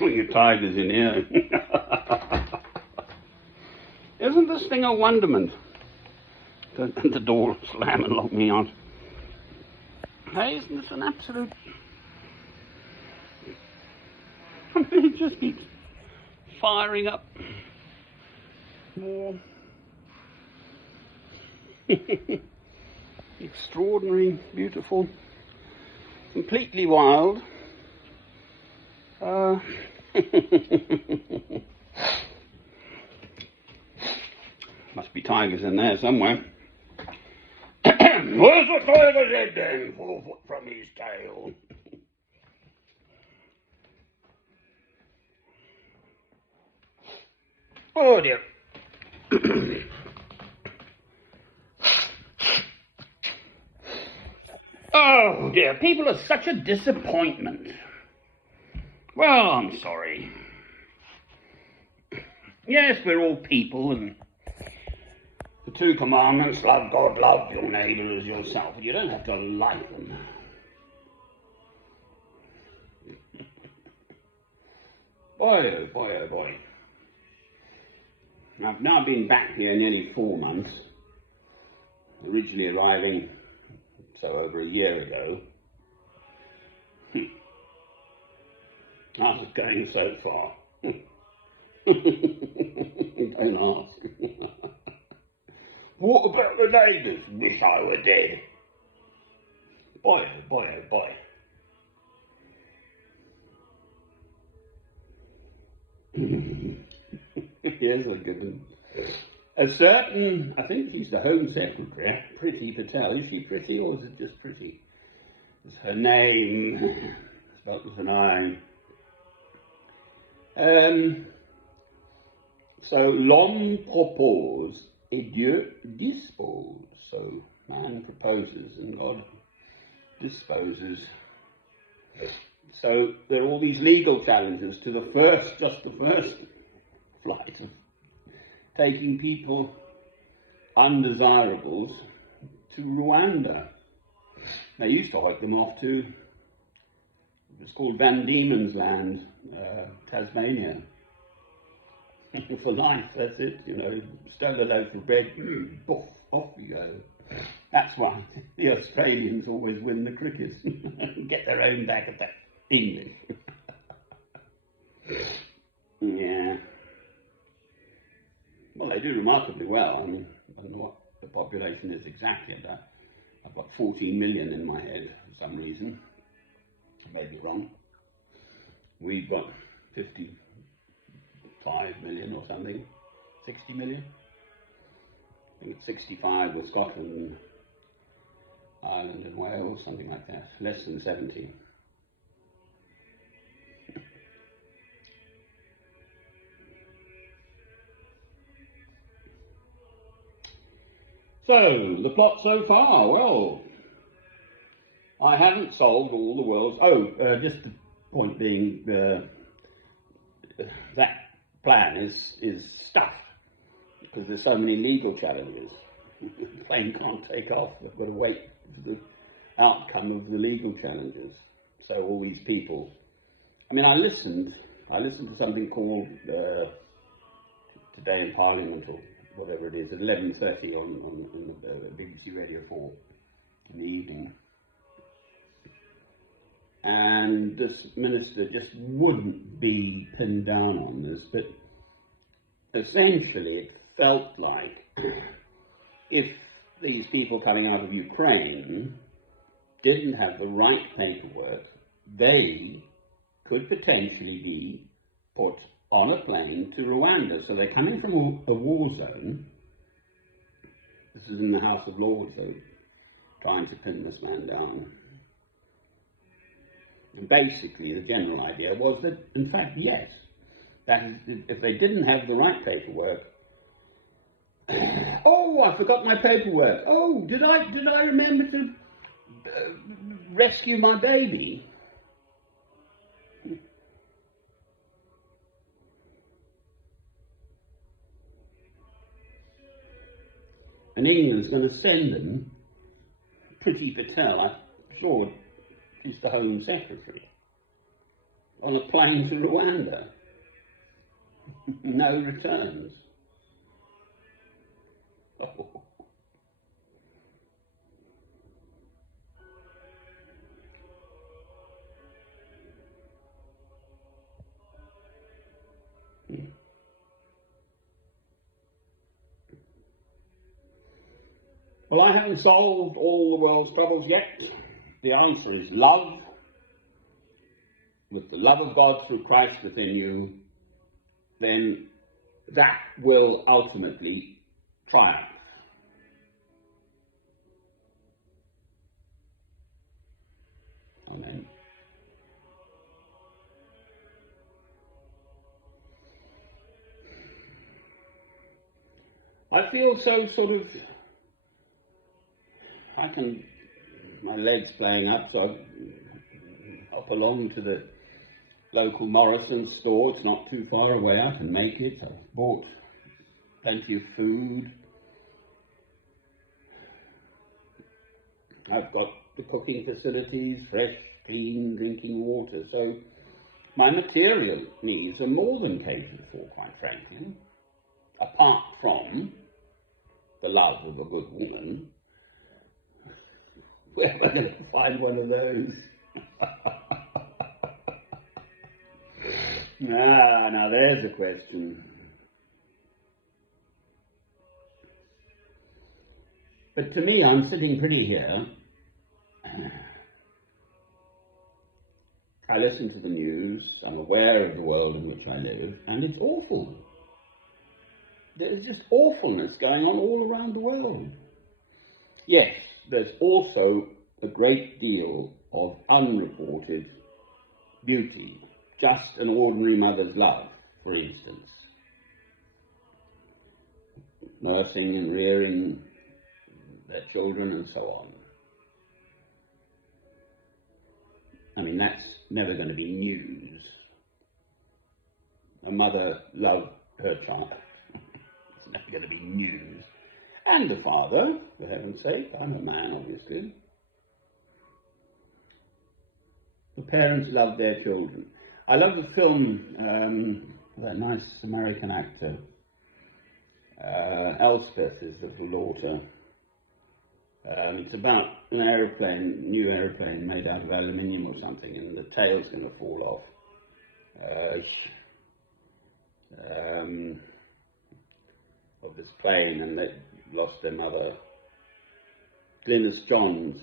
Oh, your tiger's in here. Isn't this thing a wonderment? The door will slam and lock me out. Hey, isn't this an absolute... I mean, it just keeps firing up more. Extraordinary, beautiful, completely wild. Must be tigers in there somewhere. Where's the tiger's head then? 4 foot from his tail. Oh dear. Oh dear, people are such a disappointment. Well, I'm sorry. Yes, we're all people, and the 2 commandments, love God, love your neighbour as yourself. You don't have to like them. Boy, oh boy, oh boy. I've now been back here nearly 4 months, originally arriving over a year ago. How's it going so far? Don't ask. What about the neighbours? Wish I were dead. Boy, oh boy, oh boy. Here's a good one. A certain, I think she's the Home Secretary, Priti Patel. Is she pretty or is it just pretty? It's her name. Spelt with an I. So, l'homme propose et Dieu dispose. So, man proposes and God disposes. So, there are all these legal challenges to the first flight of taking people undesirables to Rwanda. They used to hike them off to, it was called Van Diemen's Land, Tasmania. For life, that's it, you know, stole a loaf of bread, boof, off you go. That's why the Australians always win the cricket. Get their own back at that English. Yeah. Well, they do remarkably well. I mean, I don't know what the population is exactly. I've got 14 million in my head for some reason. I may be wrong. We've got 55 million or something. 60 million? I think it's 65 with Scotland and Ireland and Wales, something like that. Less than 70. So, the plot so far, well, I haven't solved all the world's... just the point being, that plan is stuffed, because there's so many legal challenges. The plane can't take off, they've got to wait for the outcome of the legal challenges. So all these people... I mean, I listened to something called Today in Parliament, or whatever it is, at 11:30 on the BBC Radio 4 in the evening. And this minister just wouldn't be pinned down on this, but essentially it felt like if these people coming out of Ukraine didn't have the right paperwork, they could potentially be put on a plane to Rwanda. So they're coming from a war zone. This is in the House of Lords, though, trying to pin this man down. And basically, the general idea was that, in fact, yes, that if they didn't have the right paperwork, oh, I forgot my paperwork. Oh, did I remember to rescue my baby? And England's going to send them, Priti Patel, I'm sure, is the Home Secretary. on a plane to Rwanda. No returns. Oh. Well, I haven't solved all the world's troubles yet. The answer is love. With the love of God through Christ within you, then that will ultimately triumph. Amen. I feel so sort of, my legs playing up, so I hop along to the local Morrison's store. It's not too far away. I can make it. I've bought plenty of food. I've got the cooking facilities, fresh, clean drinking water. So my material needs are more than catered for, quite frankly. Apart from the love of a good woman, where am I going to find one of those? Now there's a question. But to me, I'm sitting pretty here. I listen to the news, I'm aware of the world in which I live, and it's awful. There's just awfulness going on all around the world. Yes, there's also a great deal of unreported beauty. Just an ordinary mother's love, for instance. Nursing and rearing their children and so on. I mean, that's never going to be news. A mother loved her child. It's never going to be news. And the father, for heaven's sake. I'm a man, obviously. The parents love their children. I love the film, that nice American actor, Elspeth is the little daughter. It's about an aeroplane, new aeroplane made out of aluminium or something, and the tail's going to fall off of this plane, and they lost their mother. Glynis Johns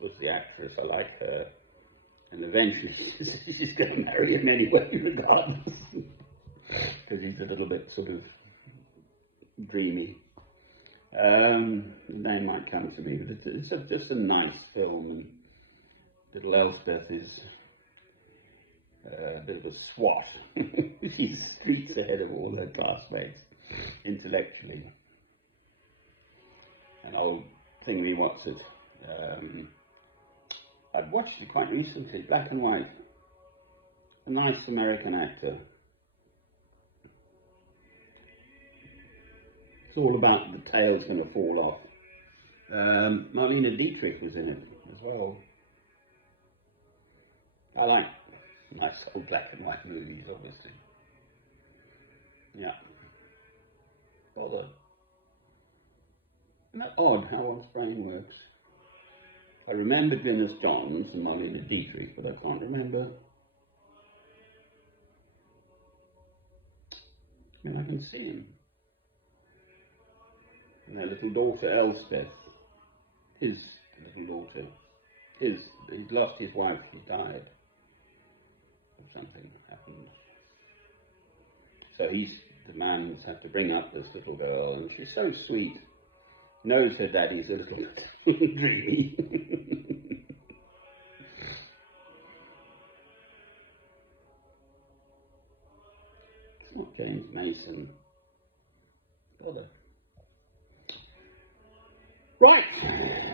was the actress. I like her. And eventually she's going to marry him anyway, regardless, because he's a little bit sort of dreamy. The name might come to me, but it's just a nice film. And little Elspeth is a bit of a swot. She's streets ahead of all her classmates, intellectually. An old thingy, what's it? I've watched it quite recently, black and white. A nice American actor. It's all about the tail's going to fall off. Marlene Dietrich was in it as well. I like nice old black and white movies, obviously. Yeah. Bother. Isn't that odd how one's brain works? I remember Glynis Johns and Marlene Dietrich, but I can't remember. I mean, I can see him. And their little daughter, Elspeth, his little daughter, he's lost his wife, she died. Or something happened. So the man's had to bring up this little girl, and she's so sweet. Knows her daddy's a little bit dreamy. It's not James Mason. Bother. Right,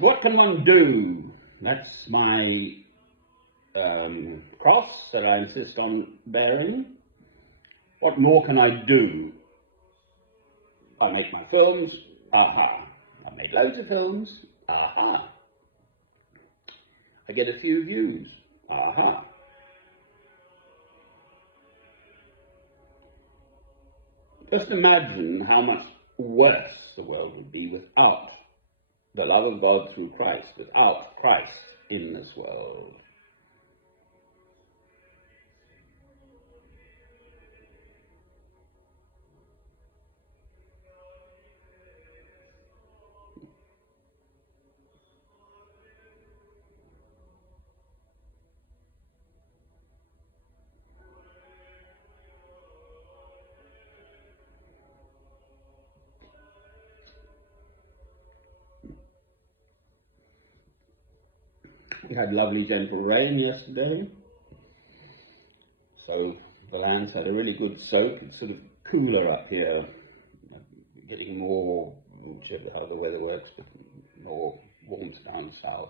what can one do? That's my cross that I insist on bearing. What more can I do? I make my films. Aha. I made loads of films. Aha. I get a few views. Aha. Just imagine how much worse the world would be without the love of God through Christ, without Christ in this world. We had lovely gentle rain yesterday, so the land's had a really good soak. It's sort of cooler up here, getting more, whichever how the weather works, but more warmth down south.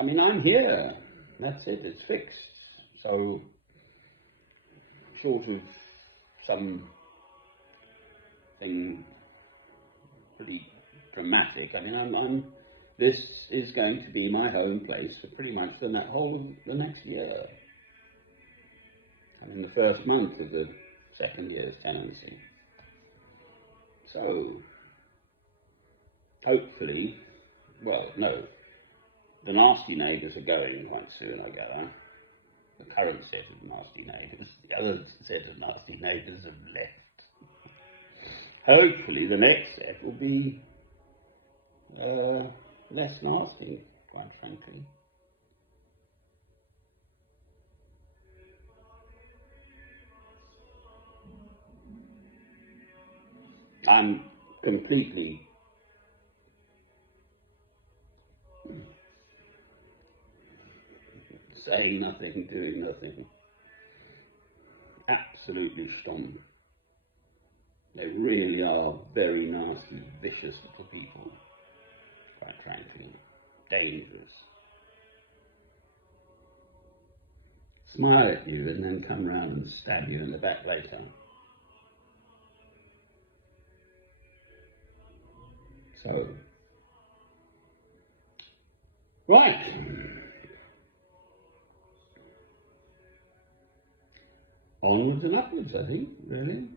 I mean, I'm here, that's it, it's fixed. So, short of something pretty dramatic, I mean, this is going to be my home place for pretty much the whole of the next year. I'm in the first month of the second year's tenancy. So, hopefully, well, no, the nasty neighbours are going quite soon, I gather. The current set of nasty neighbours, the other set of nasty neighbours have left. Hopefully the next set will be less nasty, quite frankly. I'm completely saying nothing, doing nothing. Absolutely stunned. They really are very nasty, vicious little people, quite frankly. Dangerous. Smile at you and then come round and stab you in the back later. So, right. Onwards and upwards, I think, really.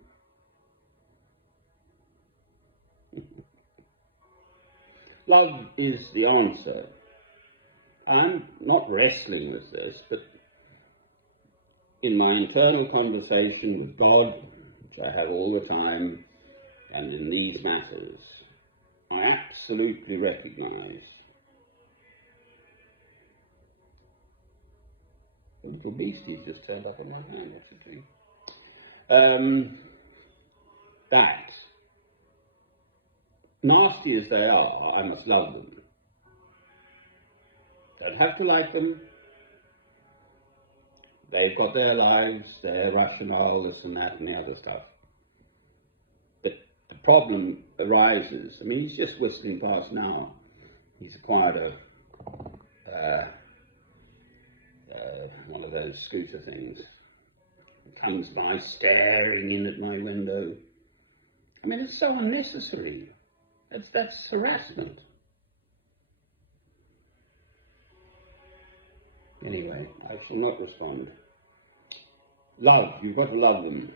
Love is the answer. I'm not wrestling with this, but in my internal conversation with God, which I have all the time, and in these matters, I absolutely recognize the little beastie just turned up on my hand, what's it doing? That, nasty as they are, I must love them. Don't have to like them. They've got their lives, their rationale, this and that and the other stuff. But the problem arises, I mean, he's just whistling past now. He's acquired one of those scooter things. He comes by staring in at my window. I mean, it's so unnecessary. That's harassment. Anyway, I shall not respond. Love, you've got to love them.